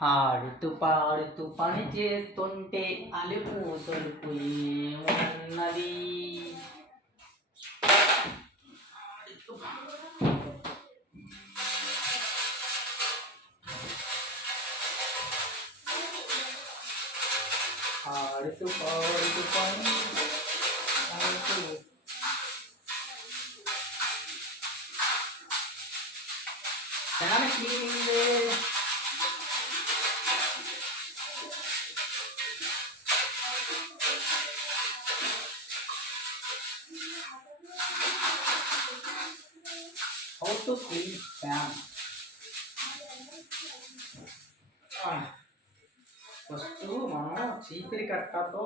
ఆడుతూ పాడుతూ పని చేస్తుంటే అలుపు తొలుపు ఏమున్నది. ఆడుతూ పాడుతూ పని cleaning. How to clean fan? First మనం చీపిరి కట్టతో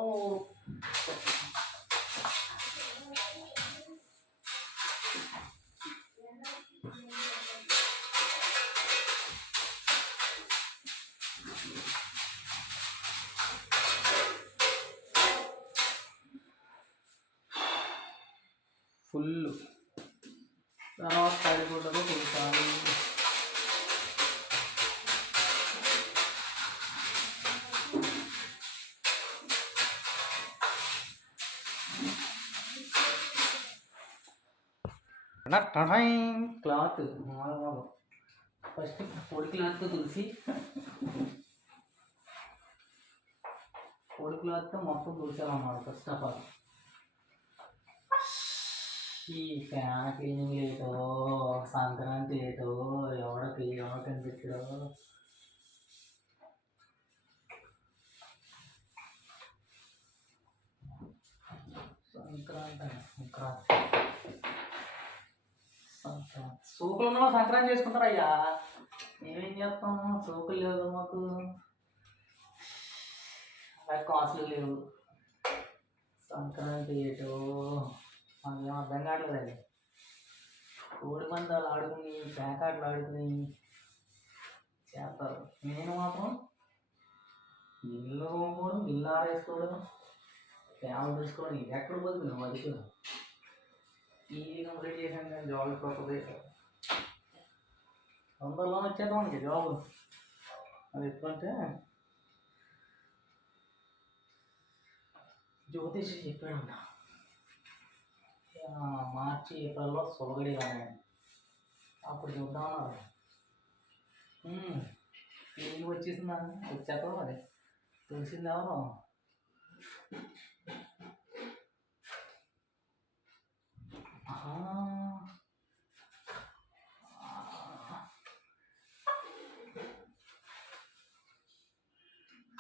ఫుల్ తర్వాత తడిగుడ్డలో కుడతాను. క్లాత్ ఫస్ట్ పొడి క్లాత్తో మొత్తం తుడిచాలన్నమాట. ఫస్ట్ ఆఫ్ ఆల్ ఈ ఫ్యాన్ క్లీనింగ్ లేటో సంక్రాంతి లేటో ఎవడో కనిపెట్టాడో. సంక్రాంతి సూకులు ఉన్న సంక్రాంతి చేసుకుంటారు అయ్యా. మేమేం చేస్తాం, సూకులు లేవు మాకు, అలాగే కాసులు లేవు. సంక్రాంతి ఏటో మాకేం అర్థం కావట్లేదండి. కోడి పందాలు ఆడుకుని పేకాటలు ఆడుకుని చేస్తారు. నేను మాత్రం ఇల్లు తోముకోవడం, ఇల్లు ఆరేసుకోవడం, ఫ్యాన్ తీసుకోవడం, ఎక్కడ పోతున్నాం అది టీవీ కంప్లీట్ చేసాను. కానీ జాబ్ అయిపోతుంది, తొందరలో వచ్చేద్దాం మనకి జాబ్. అది ఎప్పుడంటే జ్యోతిష్ చెప్పాడంట, మార్చి ఏప్రిల్లో సొలగడి కానీ అప్పుడు చూద్దామన్నారు. ఏమి వచ్చేసిందా, వచ్చేద్దాం. మరి తెలిసింది ఎవరు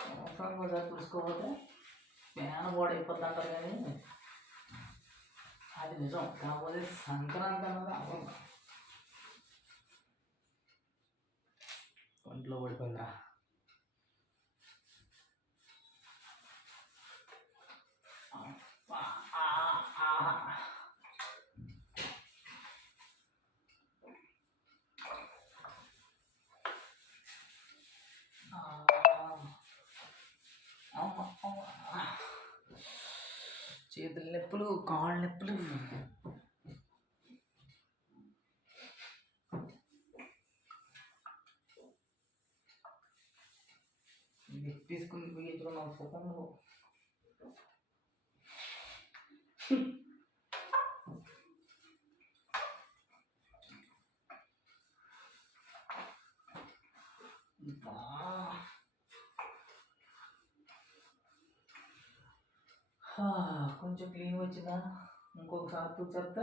సంవత్సరానికి ఒకసారి చూసుకోకపోతే ఫ్యాన్ బాడీ అయిపోద్ది అంటారు. కానీ అది నిజం. కాకపోతే సంక్రాంతి అన్నది అవ్వదు. ఒంట్లో పడిపోయిందా. చేతుల నొప్పులు, కాళ్ళ నొప్పులు. తీసుకుని బిగించుకున్నాం సుఖంలో. కొంచెం క్లీన్ వచ్చిందా, ఇంకొకసారి చూసేస్తే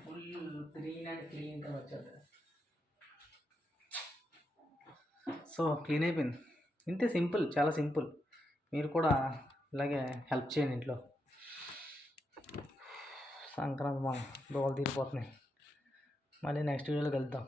ఫుల్ గ్రీన్ అండ్ క్లీన్గా వచ్చేది. సో క్లీన్ అయిపోయింది. ఇంతే, సింపుల్, చాలా సింపుల్. మీరు కూడా ఇలాగే హెల్ప్ చేయండి ఇంట్లో. సంక్రాంతి మా దోవలు తీరిపోతున్నాయి. మళ్ళీ నెక్స్ట్ వీడియోలో కలుద్దాం.